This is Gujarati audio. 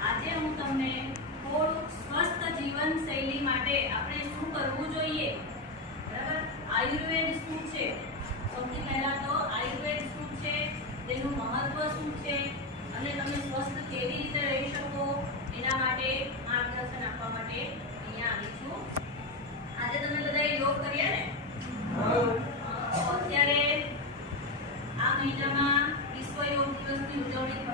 આજે હું તમને થોડુંક સ્વસ્થ જીવનશૈલી માટે આપણે શું કરવું જોઈએ? બરાબર? આયુર્વેદ શું છે? સૌથી પહેલાં તો આયુર્વેદ શું છે? તેનું મહત્વ શું છે? અને તમે સ્વસ્થ કેવી રીતે way of using theory